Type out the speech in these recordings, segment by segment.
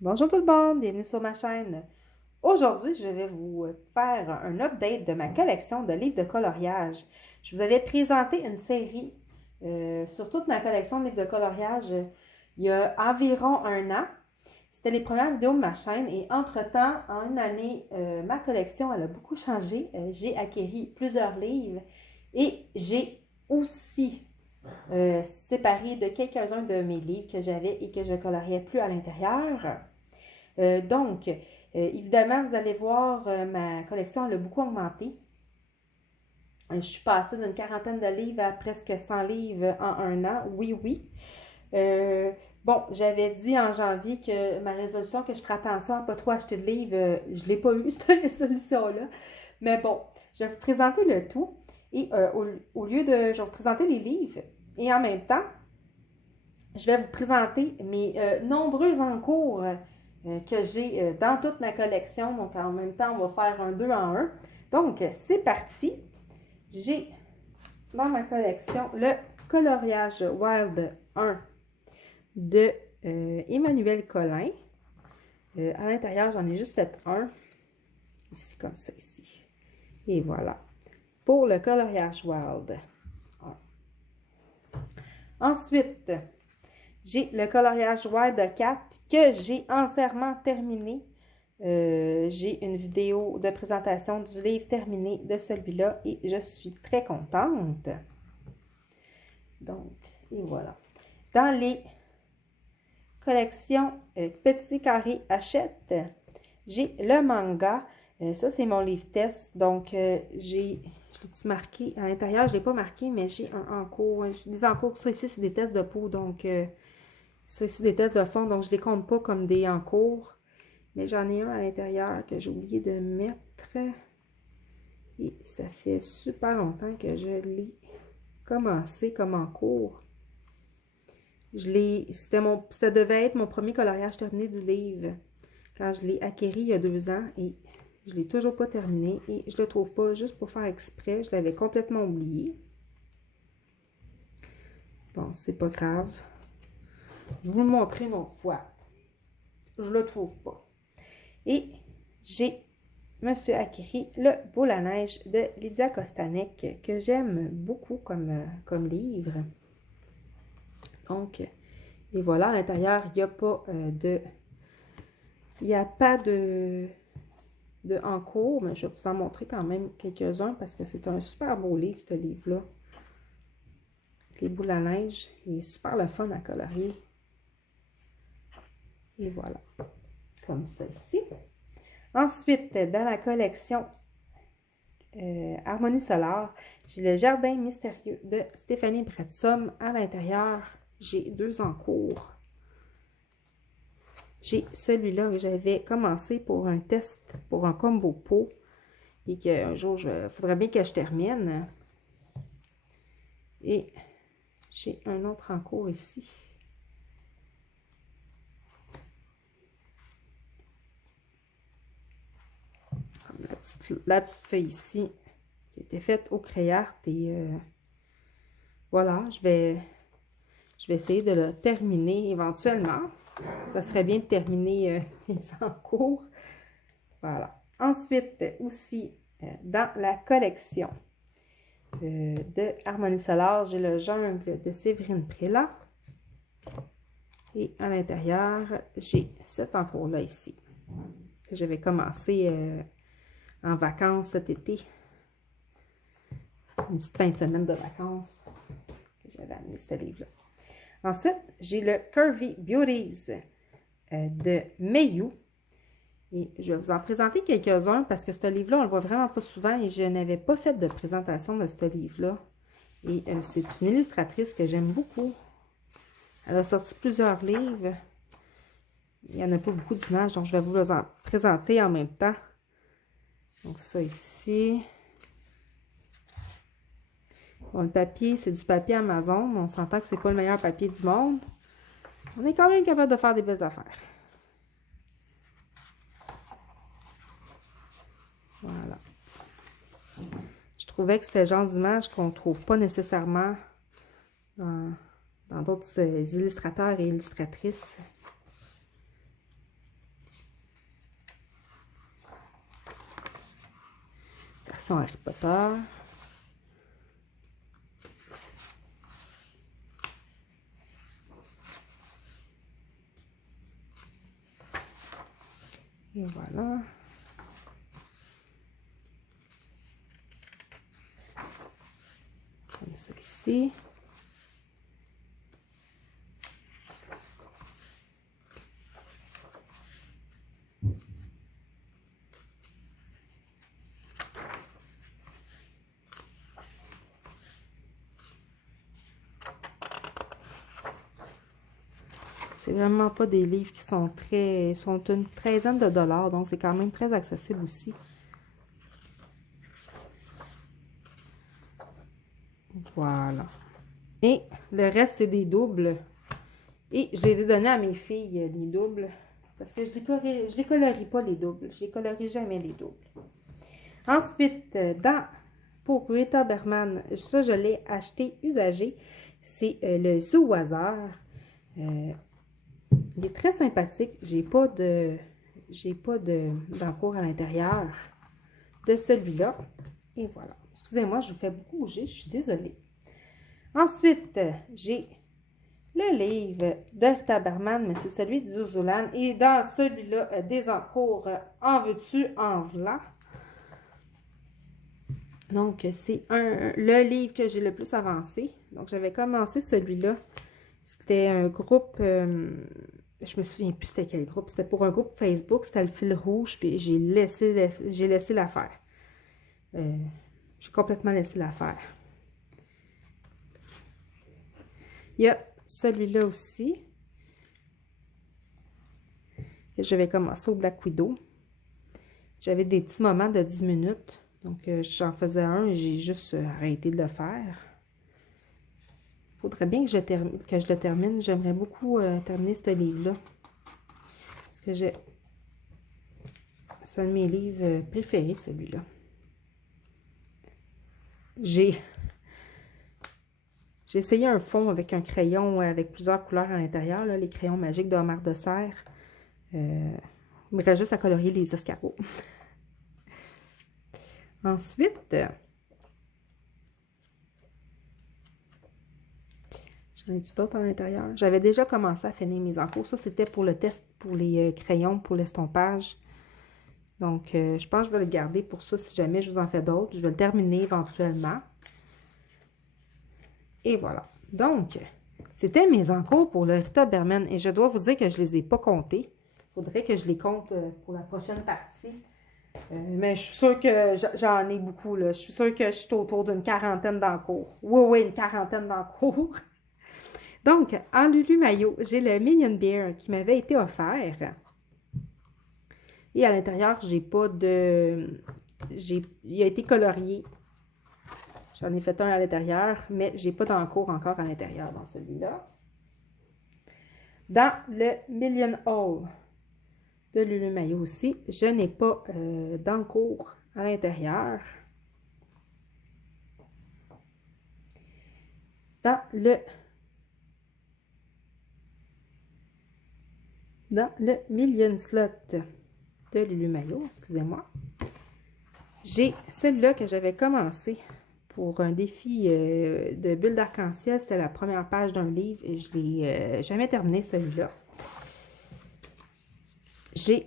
Bonjour tout le monde, bienvenue sur ma chaîne. Aujourd'hui, je vais vous faire un update de ma collection de livres de coloriage. Je vous avais présenté une série sur toute ma collection de livres de coloriage il y a environ un an. C'était les premières vidéos de ma chaîne et entre-temps, en une année, ma collection elle a beaucoup changé. J'ai acquéri plusieurs livres et j'ai aussi séparé de quelques-uns de mes livres que j'avais et que je ne coloriais plus à l'intérieur. Donc, évidemment, vous allez voir, ma collection elle a beaucoup augmenté. Je suis passée d'une quarantaine de livres à presque 100 livres en un an. Oui, oui. Euh, bon, j'avais dit en janvier que ma résolution, que je ferais attention à ne pas trop acheter de livres, je ne l'ai pas eu, cette résolution-là. Mais bon, je vais vous présenter le tout. Et au lieu de. Je vais vous présenter les livres. Et en même temps, je vais vous présenter mes nombreux encours que j'ai dans toute ma collection. Donc, en même temps, on va faire un 2 en 1. Donc, c'est parti. J'ai dans ma collection le coloriage Wild 1 de Emmanuel Collin. À l'intérieur, j'en ai juste fait un. Ici, comme ça, ici. Et voilà. Pour le coloriage Wild 1. Ensuite, j'ai le coloriage Wild 4 que j'ai entièrement terminé. J'ai une vidéo de présentation du livre terminé de celui-là et je suis très contente. Donc, et voilà. Dans les collections Petit Carré Achète, j'ai le manga. Ça, c'est mon livre test. Donc, je l'ai-tu marqué à l'intérieur? Je ne l'ai pas marqué, mais j'ai un encours. J'ai des encours. Ça ici, c'est des tests de peau. Donc, ça ici, des tests de fond. Donc, je ne les compte pas comme des encours. Mais j'en ai un à l'intérieur que j'ai oublié de mettre. Et ça fait super longtemps que je l'ai commencé comme encours. Ça devait être mon premier coloriage terminé du livre quand je l'ai acquéri il y a 2 ans et je ne l'ai toujours pas terminé et je ne le trouve pas juste pour faire exprès. Je l'avais complètement oublié. Bon, c'est pas grave. Je vais vous le montrer une autre fois. Je le trouve pas. Et me suis acquis le Boule à neige de Lydia Kostanek que j'aime beaucoup comme livre. Donc, et voilà, à l'intérieur, il n'y a pas de encours, mais je vais vous en montrer quand même quelques-uns parce que c'est un super beau livre, ce livre-là. Les boules à neige, il est super le fun à colorier. Et voilà, comme ça ici. Ensuite, dans la collection Harmonie Solaire, j'ai le Jardin mystérieux de Stéphanie Bretsom. À l'intérieur, j'ai 2 encours. J'ai celui-là que j'avais commencé pour un test, pour un combo pot. Et qu'un jour, il faudrait bien que je termine. Et j'ai un autre encours ici. Comme la petite feuille ici, qui a été faite au Créart. Et voilà, je vais essayer de le terminer éventuellement. Ça serait bien de terminer mes encours. Voilà. Ensuite, aussi, dans la collection de Harmonie Solaire, j'ai le Jungle de Séverine Prélat. Et à l'intérieur, j'ai cet encours-là ici, que j'avais commencé en vacances cet été. Une petite fin de semaine de vacances que j'avais amené ce livre-là. Ensuite, j'ai le Curvy Beauties de Mayu. Et je vais vous en présenter quelques-uns parce que ce livre-là, on le voit vraiment pas souvent et je n'avais pas fait de présentation de ce livre-là. Et c'est une illustratrice que j'aime beaucoup. Elle a sorti plusieurs livres. Il n'y en a pas beaucoup d'images, donc je vais vous les en présenter en même temps. Donc ça ici. Bon, le papier, c'est du papier Amazon. On s'entend que c'est pas le meilleur papier du monde. On est quand même capable de faire des belles affaires. Voilà. Je trouvais que c'était le genre d'image qu'on ne trouve pas nécessairement dans d'autres illustrateurs et illustratrices. collection Harry Potter. Et voilà. Comme ça ici. C'est vraiment pas des livres qui sont sont une treizaine de dollars, donc c'est quand même très accessible aussi. Voilà. Et le reste, c'est des doubles. Et je les ai donnés à mes filles, les doubles. Parce que je les colorie pas, les doubles. Je les colorie jamais, les doubles. Ensuite, pour Rita Berman, ça, je l'ai acheté usagé. C'est le Zoo au hasard. Il est très sympathique. J'ai pas d'encours à l'intérieur de celui-là. Et voilà. Excusez-moi, je vous fais beaucoup bouger. Je suis désolée. Ensuite, j'ai le livre de Rita Berman, mais c'est celui de Zouzoulane. Et dans celui-là, des encours en veux-tu, en v'là. Donc, c'est le livre que j'ai le plus avancé. Donc, j'avais commencé celui-là. C'était un groupe, je me souviens plus c'était quel groupe. C'était pour un groupe Facebook, c'était le fil rouge, puis j'ai laissé l'affaire. J'ai complètement laissé l'affaire. Il y a celui-là aussi. J'avais commencé au Black Widow. J'avais des petits moments de 10 minutes. Donc, j'en faisais un et j'ai juste arrêté de le faire. Il faudrait bien que je le termine. J'aimerais beaucoup terminer ce livre-là. Parce que c'est un de mes livres préférés, celui-là. J'ai essayé un fond avec un crayon avec plusieurs couleurs à l'intérieur, les crayons magiques d'Omar de Serre. Il me reste juste à colorier les escargots. Ensuite, j'en ai du d'autres à l'intérieur. J'avais déjà commencé à finir mes encours. Ça, c'était pour le test pour les crayons, pour l'estompage. Donc, je pense que je vais le garder pour ça si jamais je vous en fais d'autres. Je vais le terminer éventuellement. Et voilà. Donc, c'était mes encours pour le Rita Berman. Et je dois vous dire que je ne les ai pas comptés. Il faudrait que je les compte pour la prochaine partie. Mais je suis sûre que j'en ai beaucoup, là. Je suis sûre que je suis autour d'une quarantaine d'encours. Oui, une quarantaine d'encours. Donc, en Lulu Maillot, j'ai le Minion Bear qui m'avait été offert. Et à l'intérieur, j'ai pas de... Il a été colorié. J'en ai fait un à l'intérieur, mais j'ai pas d'encours encore à l'intérieur dans celui-là. Dans le Million Haul de Lulu Maillot aussi, je n'ai pas d'encours à l'intérieur. Dans le Million Slot de Lulu Maillot, excusez-moi, j'ai celui-là que j'avais commencé pour un défi de bulles d'arc-en-ciel. C'était la première page d'un livre et je ne l'ai jamais terminé, celui-là. J'ai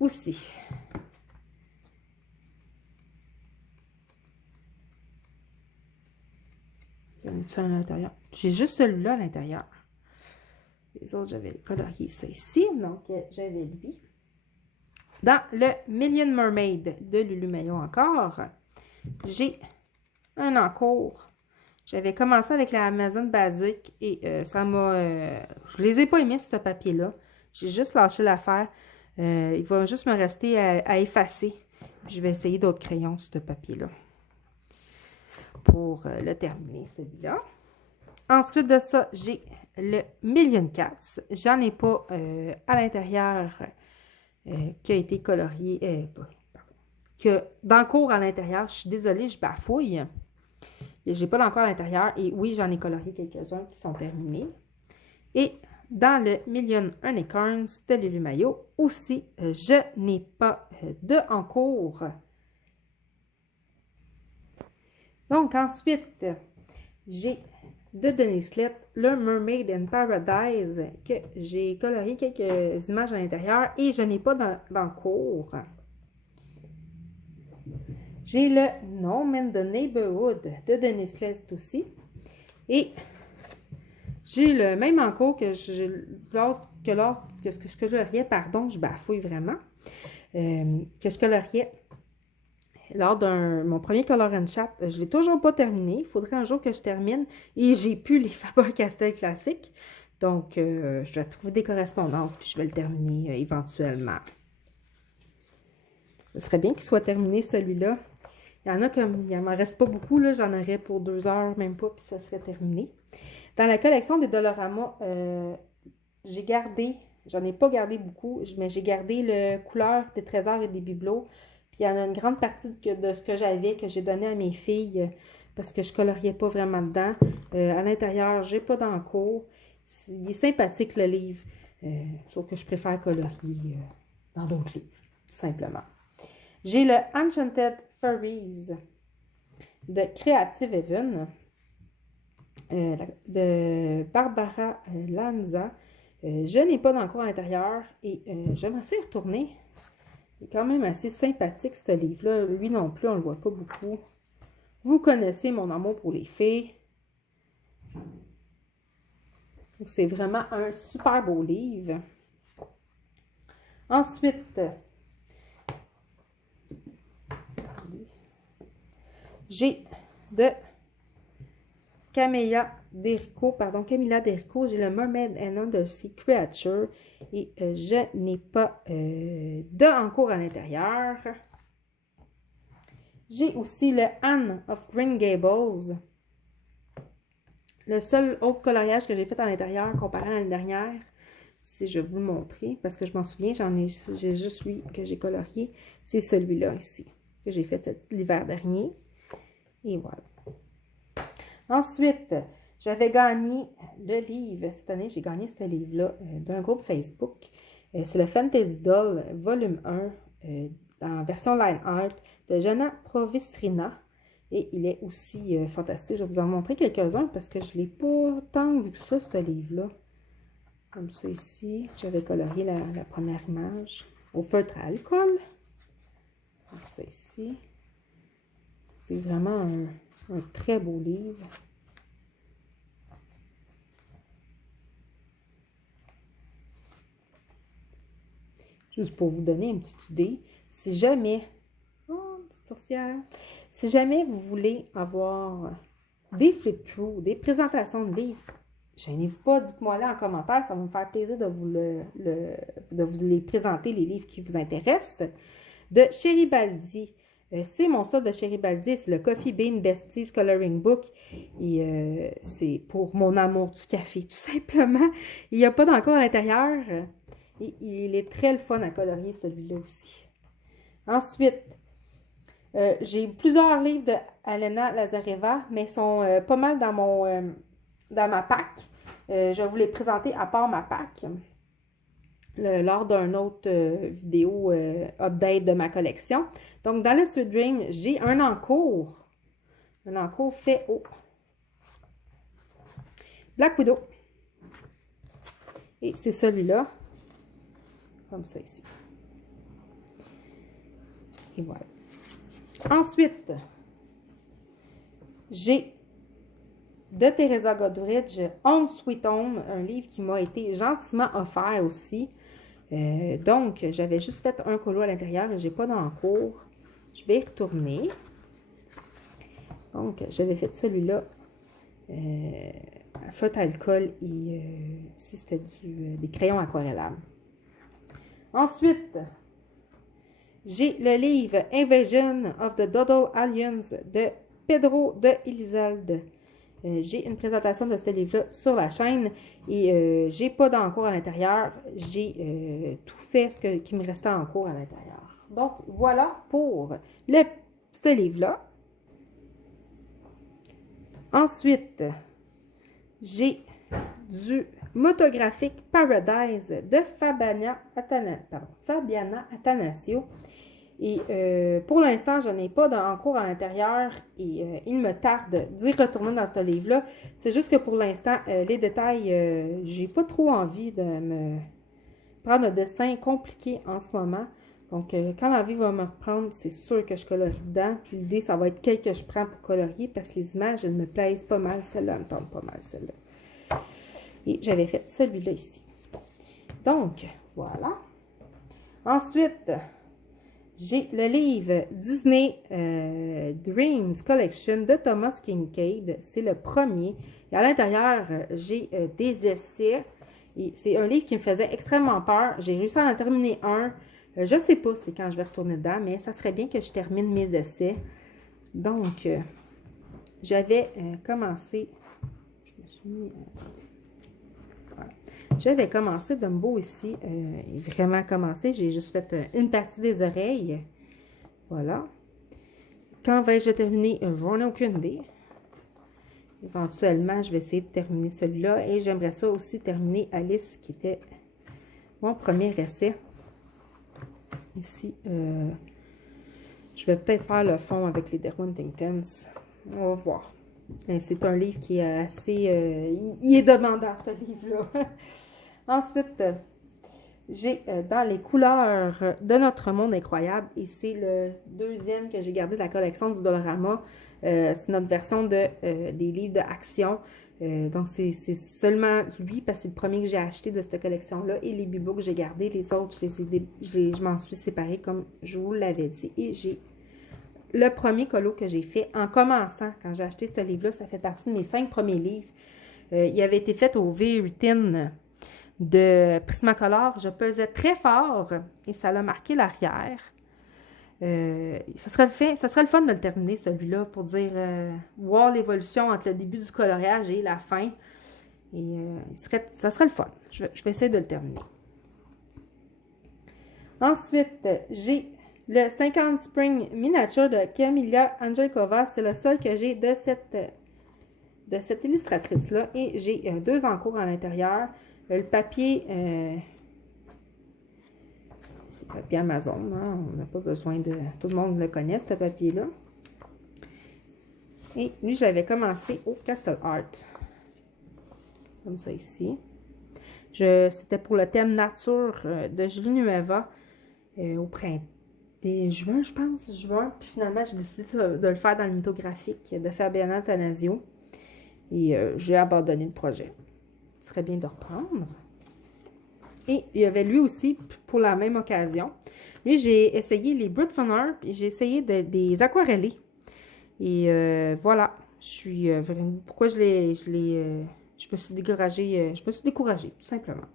aussi à l'intérieur. J'ai juste celui-là à l'intérieur. Les autres, j'avais colorié ça ici. Donc, j'avais lui. Dans le Million Mermaid de Lulu Maillot encore, j'ai un encours. J'avais commencé avec la Amazon Basic et ça m'a... je les ai pas aimés, ce papier-là. J'ai juste lâché l'affaire. Il va juste me rester à effacer. Puis je vais essayer d'autres crayons sur ce papier-là pour le terminer, celui-là. Ensuite de ça, j'ai le Million Cats. J'en ai pas à l'intérieur qui a été colorié, d'encours à l'intérieur. Je suis désolée, je bafouille. J'ai pas d'encours à l'intérieur. Et oui, j'en ai colorié quelques-uns qui sont terminés. Et dans le Million Unicorns de Lulu Maillot, aussi, je n'ai pas de encours Donc, ensuite, j'ai de Denis Clett, le Mermaid in Paradise, que j'ai colorié quelques images à l'intérieur et je n'ai pas dans le cours. J'ai le No Man the Neighborhood de Denis Clett aussi. Et j'ai le même en cours que ce que je coloriais, pardon, je bafouille vraiment, que je coloriais lors de mon premier Color and Chat. Je ne l'ai toujours pas terminé. Il faudrait un jour que je termine. Et j'ai plus les Faber-Castell classiques. Donc, je vais trouver des correspondances puis je vais le terminer éventuellement. Ce serait bien qu'il soit terminé celui-là. Il y en a comme, il m'en reste pas beaucoup, là. J'en aurais pour 2 heures, même pas, puis ça serait terminé. Dans la collection des Dollarama, j'ai gardé, j'en ai pas gardé beaucoup, mais j'ai gardé le couleur des trésors et des bibelots. Puis il y en a une grande partie de ce que j'avais que j'ai donné à mes filles parce que je coloriais pas vraiment dedans. À l'intérieur, j'ai pas d'encours. Il est sympathique le livre, sauf que je préfère colorier dans d'autres livres, tout simplement. J'ai le Enchanted Fairies de Creative Haven de Barbara Lanza. Je n'ai pas d'encours à l'intérieur et j'aimerais ça y retourner. Il est quand même assez sympathique ce livre-là. Lui non plus, on ne le voit pas beaucoup. Vous connaissez mon amour pour les fées. C'est vraiment un super beau livre. Ensuite, j'ai de Camilla Derico, j'ai le Mermaid and Undersea Creature et je n'ai pas de encours à l'intérieur. J'ai aussi le Anne of Green Gables. Le seul autre coloriage que j'ai fait à l'intérieur comparé à l'année dernière, si je vais vous le montrer, parce que je m'en souviens, j'ai juste lui que j'ai colorié, c'est celui-là ici, que j'ai fait l'hiver dernier. Et voilà. Ensuite, j'avais gagné le livre, cette année, j'ai gagné ce livre-là d'un groupe Facebook. C'est le Fantasy Doll, volume 1, en version line art de Jana Provistrina. Et il est aussi fantastique. Je vais vous en montrer quelques-uns parce que je ne l'ai pas tant vu que ça, ce livre-là. Comme ça ici, j'avais colorié la première image au feutre à alcool. Comme ça ici. C'est vraiment un très beau livre. Juste pour vous donner une petite idée, si jamais, petite sorcière, si jamais vous voulez avoir des flip-through, des présentations de livres, gênez-vous pas, dites-moi là en commentaire, ça va me faire plaisir de vous les présenter, les livres qui vous intéressent. De Cheribaldi. C'est mon solde de Cheribaldi, c'est le Coffee Bean Besties Coloring Book. Et c'est pour mon amour du café, tout simplement. Il n'y a pas d'encore à l'intérieur. Et il est très le fun à colorier, celui-là aussi. Ensuite, j'ai plusieurs livres de Alena Lazareva, mais ils sont pas mal dans ma pack. Je vais vous les présenter à part ma pack. Lors d'une autre vidéo update de ma collection. Donc, dans le Sweet Dream, j'ai un encours. Un encours fait au Black Widow. Et c'est celui-là. Comme ça ici. Et voilà. Ensuite, j'ai de Teresa Godridge, Home Sweet Home, un livre qui m'a été gentiment offert aussi. Donc, j'avais juste fait un colo à l'intérieur et je n'ai pas d'encours. Je vais y retourner. Donc, j'avais fait celui-là à feutre à alcool et ici, c'était des crayons aquarellables. Ensuite, j'ai le livre Invasion of the Doodle Aliens de Pedro de Elizalde. J'ai une présentation de ce livre-là sur la chaîne et j'ai pas d'encours à l'intérieur. J'ai tout fait ce qui me restait en cours à l'intérieur. Donc, voilà pour ce livre-là. Ensuite, j'ai du Motographique Paradise de Fabiana Attanasio. Et pour l'instant, je n'ai pas en cours à l'intérieur et il me tarde d'y retourner dans ce livre-là. C'est juste que pour l'instant, les détails, j'ai pas trop envie de me prendre un dessin compliqué en ce moment. Donc, quand la vie va me reprendre, c'est sûr que je colorie dedans. Puis l'idée, ça va être quel que je prends pour colorier parce que les images, elles me plaisent pas mal. Celle-là, elle me tente pas mal, celle-là. Et j'avais fait celui-là ici. Donc, voilà. Ensuite, j'ai le livre Disney Dreams Collection de Thomas Kinkade. C'est le premier. Et à l'intérieur, j'ai des essais. Et c'est un livre qui me faisait extrêmement peur. J'ai réussi à en terminer un. Je ne sais pas c'est quand je vais retourner dedans, mais ça serait bien que je termine mes essais. Donc, j'avais commencé. Je me suis mis. Voilà. J'avais commencé Dumbo ici. Vraiment commencé. J'ai juste fait une partie des oreilles. Voilà. Quand vais-je terminer? J'en ai aucune idée. Éventuellement, je vais essayer de terminer celui-là. Et j'aimerais ça aussi terminer Alice, qui était mon premier essai. Ici, je vais peut-être faire le fond avec les Derwent Tintons. On va voir. C'est un livre qui est assez... il est demandant, ce livre-là. Ensuite, j'ai dans les couleurs de notre monde incroyable, et c'est le deuxième que j'ai gardé de la collection du Dollarama. C'est notre version des livres d'action. Donc, c'est seulement lui, parce que c'est le premier que j'ai acheté de cette collection-là. Et les bibous que j'ai gardés, les autres, je m'en suis séparée comme je vous l'avais dit. Et j'ai le premier colo que j'ai fait en commençant, quand j'ai acheté ce livre-là, ça fait partie de mes 5 premiers livres. Il avait été fait au V8 de Prismacolor. Je pesais très fort et ça l'a marqué l'arrière. Ça serait le fun de le terminer, celui-là, pour dire voir l'évolution entre le début du coloriage et la fin. Et ça serait le fun. Je vais essayer de le terminer. Ensuite, j'ai le 50 Spring Miniature de Camilla Angelkova. C'est le seul que j'ai de cette illustratrice-là. Et j'ai 2 en cours à l'intérieur. Le papier... c'est le papier Amazon, hein? On n'a pas besoin de... Tout le monde le connaît, ce papier-là. Et lui, j'avais commencé au Castle Art. Comme ça ici. C'était pour le thème nature de Julie Nueva au printemps. Juin, je pense. Juin. Puis finalement, j'ai décidé de le faire dans le mythographique de Fabiana Tanasio. Et j'ai abandonné le projet. Ce serait bien de reprendre. Et il y avait lui aussi, pour la même occasion. Lui, j'ai essayé les Brut Funner, puis j'ai essayé des aquarellés. Et voilà, je suis vraiment... Pourquoi je me suis découragée, tout simplement.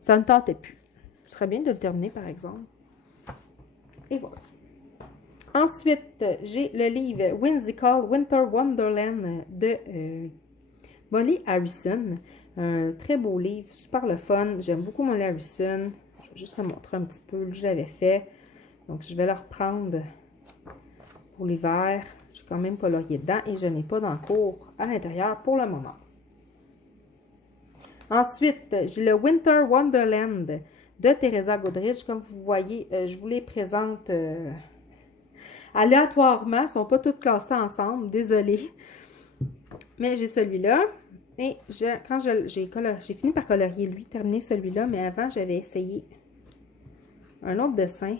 Ça ne me tentait plus. Ce serait bien de le terminer, par exemple. Et voilà. Ensuite, j'ai le livre Whimsical Winter Wonderland de Molly Harrison. Un très beau livre, super le fun. J'aime beaucoup Molly Harrison. Je vais juste le montrer un petit peu. Je l'avais fait. Donc, je vais le reprendre pour l'hiver. J'ai quand même colorié dedans et je n'ai pas d'encours à l'intérieur pour le moment. Ensuite, j'ai le Winter Wonderland de Teresa Godrich. Comme vous voyez, je vous les présente aléatoirement. Ils ne sont pas toutes classées ensemble. Désolée. Mais j'ai celui-là. Et quand j'ai fini par colorier lui, terminer celui-là, mais avant, j'avais essayé un autre dessin.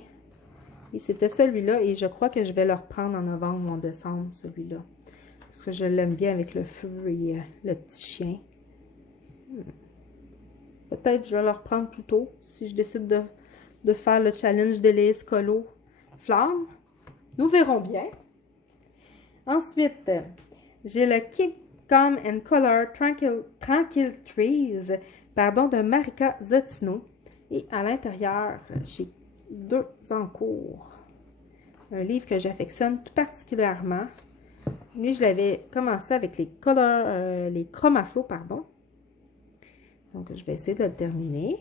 Et c'était celui-là, et je crois que je vais le reprendre en novembre ou en décembre, celui-là. Parce que je l'aime bien avec le feu et le petit chien. Peut-être que je vais le reprendre plus tôt, si je décide de faire le challenge d'Élise Colo Flamme. Nous verrons bien. Ensuite, j'ai le Keep Calm and Color Tranquil Trees, de Marika Zottino. Et à l'intérieur, j'ai 2 encours. Un livre que j'affectionne tout particulièrement. Lui, je l'avais commencé avec les Chromaflow, pardon. Donc, je vais essayer de le terminer.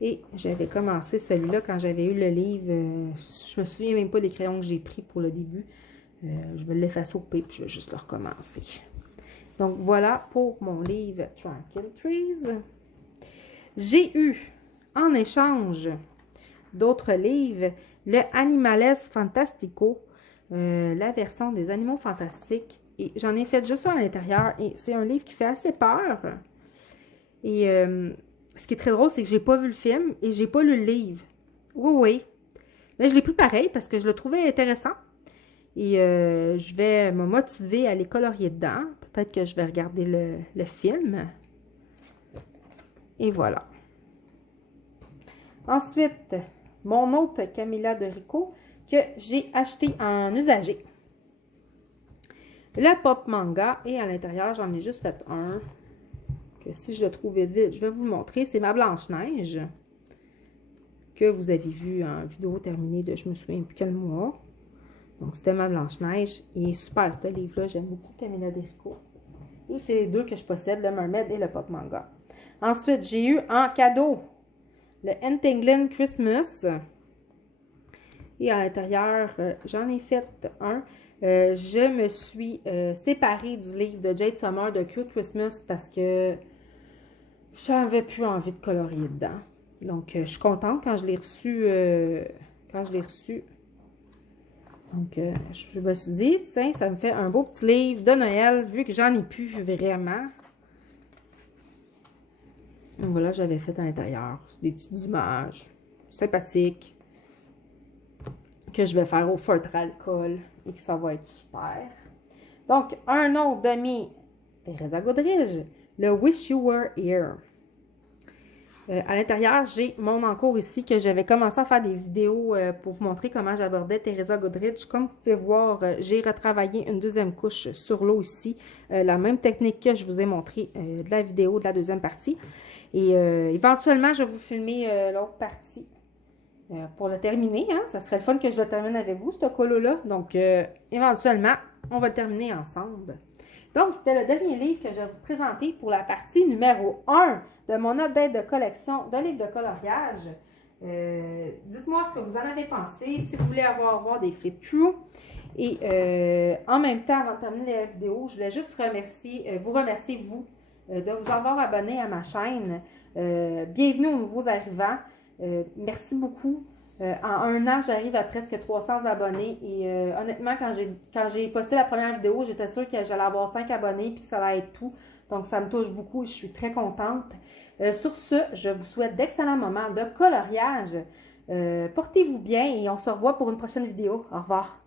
Et j'avais commencé celui-là quand j'avais eu le livre. Je me souviens même pas des crayons que j'ai pris pour le début. Je vais l'effacer au pire, puis je vais juste le recommencer. Donc, voilà pour mon livre Tranquil Trees. J'ai eu, en échange d'autres livres, le Animales Fantastico, la version des animaux fantastiques. Et j'en ai fait juste un à l'intérieur et c'est un livre qui fait assez peur. Et ce qui est très drôle, c'est que j'ai pas vu le film et j'ai pas lu le livre. Oui, oui. Mais je l'ai pris pareil parce que je le trouvais intéressant. Et je vais me motiver à les colorier dedans. Peut-être que je vais regarder le film. Et voilà. Ensuite, mon autre Camilla de Rico que j'ai acheté en usagé. Le pop manga. Et à l'intérieur, j'en ai juste fait un. Que si je le trouve vite, je vais vous le montrer. C'est ma Blanche-Neige. Que vous avez vu en vidéo terminée de je me souviens plus quel mois. Donc, c'était ma Blanche-Neige. Il est super, ce livre-là. J'aime beaucoup Camilla de Rico. Et c'est les deux que je possède, le Mermaid et le Pop Manga. Ensuite, j'ai eu en cadeau le Entangling Christmas. Et à l'intérieur, j'en ai fait un. Je me suis séparée du livre de Jade Summer de Cute Christmas parce que j'avais plus envie de colorier dedans. Donc, je suis contente quand je l'ai reçu. Donc, je me suis dit, tiens, ça me fait un beau petit livre de Noël, vu que j'en ai plus vraiment. Donc, voilà, j'avais fait à l'intérieur. Des petites images sympathiques que je vais faire au feutre alcool et que ça va être super. Donc, un autre de mes Teresa Godridge, le Wish You Were Here. À l'intérieur, j'ai mon encours ici que j'avais commencé à faire des vidéos pour vous montrer comment j'abordais Teresa Godridge. Comme vous pouvez voir, j'ai retravaillé une deuxième couche sur l'eau ici. La même technique que je vous ai montré de la vidéo de la deuxième partie. Et éventuellement, je vais vous filmer l'autre partie pour le terminer. Hein. Ça serait le fun que je le termine avec vous, ce colo-là. Donc, éventuellement, on va le terminer ensemble. Donc, c'était le dernier livre que je vais vous présenter pour la partie numéro 1 de mon update de collection de livres de coloriage. Dites-moi ce que vous en avez pensé, si vous voulez voir des flip through. Et en même temps, avant de terminer la vidéo, je voulais juste vous remercier, vous, de vous avoir abonné à ma chaîne. Bienvenue aux nouveaux arrivants. Merci beaucoup. En un an, j'arrive à presque 300 abonnés et honnêtement, quand j'ai posté la première vidéo, j'étais sûre que j'allais avoir 5 abonnés puis que ça allait être tout. Donc, ça me touche beaucoup et je suis très contente. Sur ce, je vous souhaite d'excellents moments de coloriage. Portez-vous bien et on se revoit pour une prochaine vidéo. Au revoir.